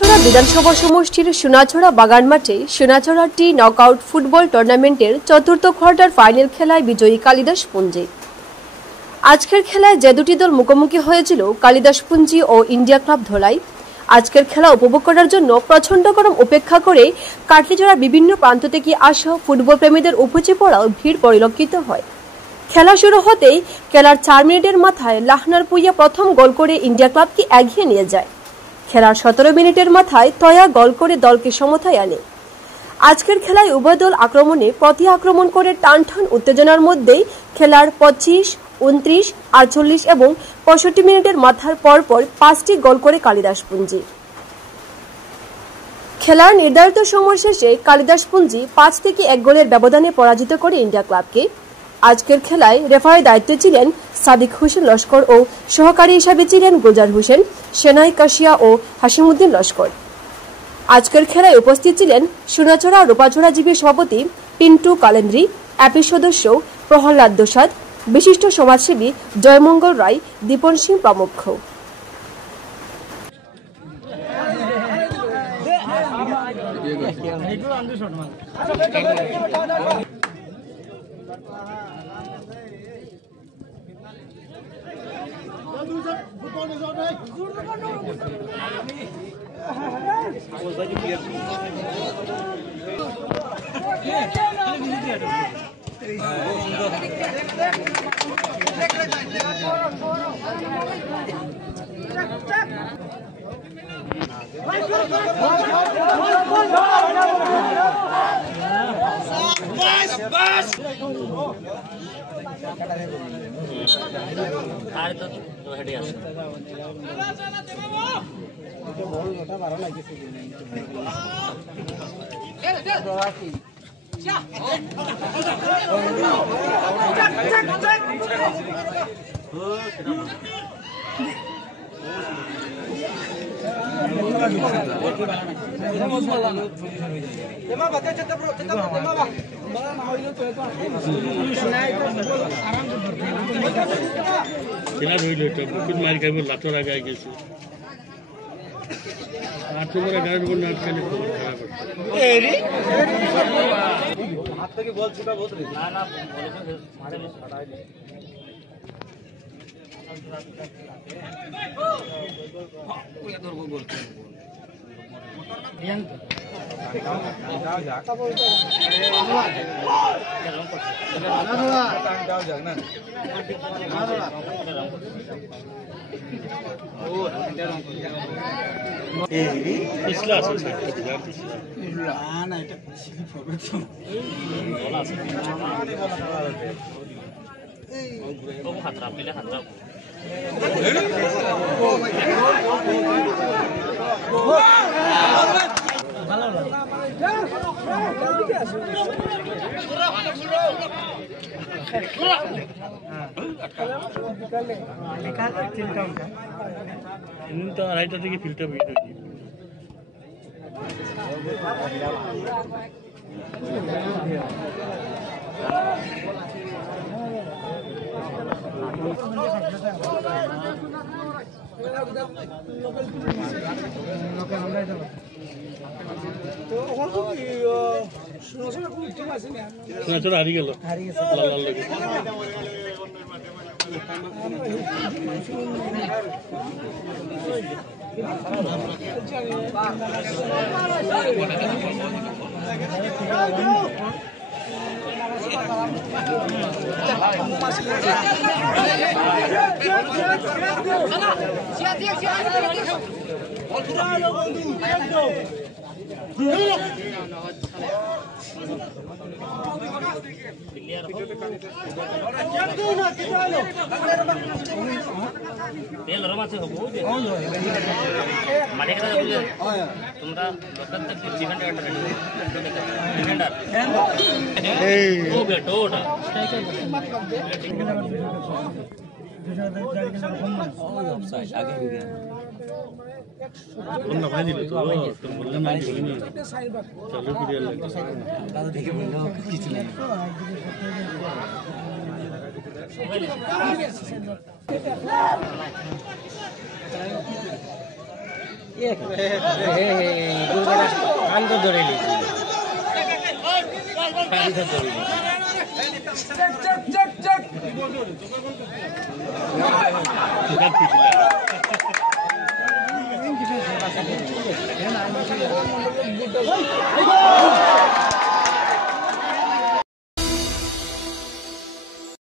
সোনাছড়া বিধানসভা সমষ্টির সোনাছড়া বাগান মাঠে সোনাছড়া টি নকআউট ফুটবল টুর্নামেন্টের চতুর্থ কোয়ার্টার ফাইনাল খেলায় বিজয়ী কালিদাসপুঞ্জি। আজকের খেলায় যে দুটি দল মুখোমুখি হয়েছিল কালিদাসপুঞ্জি ও ইন্ডিয়া ক্লাব ধলাই। আজকের খেলা উপভোগ করার জন্য প্রচণ্ড গরম উপেক্ষা করে কাটলিজোড়ার বিভিন্ন প্রান্ত থেকে আসা ফুটবল প্রেমীদের উপচে পড়াও ভিড় পরিলক্ষিত হয়। খেলা শুরু হতেই খেলার 4 মিনিটের মাথায় লাহনার পুইয়া প্রথম গোল করে ইন্ডিয়া ক্লাবকে এগিয়ে নিয়ে যায়। খেলার 17 মিনিটের মাথায় তয়া গোল করে দলকে সমতায় আনে। আজকের খেলায় উভয় দল আক্রমণে প্রতি আক্রমণ করে টানটান উত্তেজনার মধ্যেই খেলার 25, 29, 48 এবং 65 মিনিটের মাথার পরপর 5টি গোল করে কালিদাসপুঞ্জি। খেলার নির্ধারিত সময় শেষে কালিদাসপুঞ্জি 5 থেকে 1 গোলের ব্যবধানে পরাজিত করে ইন্ডিয়া ক্লাবকে। আজকের খেলায় রেফারির দায়িত্বে ছিলেন সাদিক হোসেন লস্কর ও সহকারী হিসাবে ছিলেন গুলজার হোসেন, সেনাই কাশিয়া ও হাসিমুদ্দিন লস্কর। আজকের খেলায় উপস্থিত ছিলেন সোনাছড়া রূপাছড়া জীবী সভাপতি পিন্টু কালেন্দ্রি, অ্যাপি সদস্য প্রহ্লাদ দোসাদ, বিশিষ্ট সমাজসেবী জয়মঙ্গল রায়, দীপন সিং প্রমুখ। হারিয়ে গেল তেল রম আছে হবো মানে কথা বুঝলে তোমরা দরকার থেকে ডিফেন্ডার ডিফেন্ডার এই ও বেটোটা বলনা ভাই দিল তো বলনা নাই বলিনি চলো ক্লিয়ার লাগে দাদা দেখে বললো কিছু নেই কান তো ধরে নিয়েছি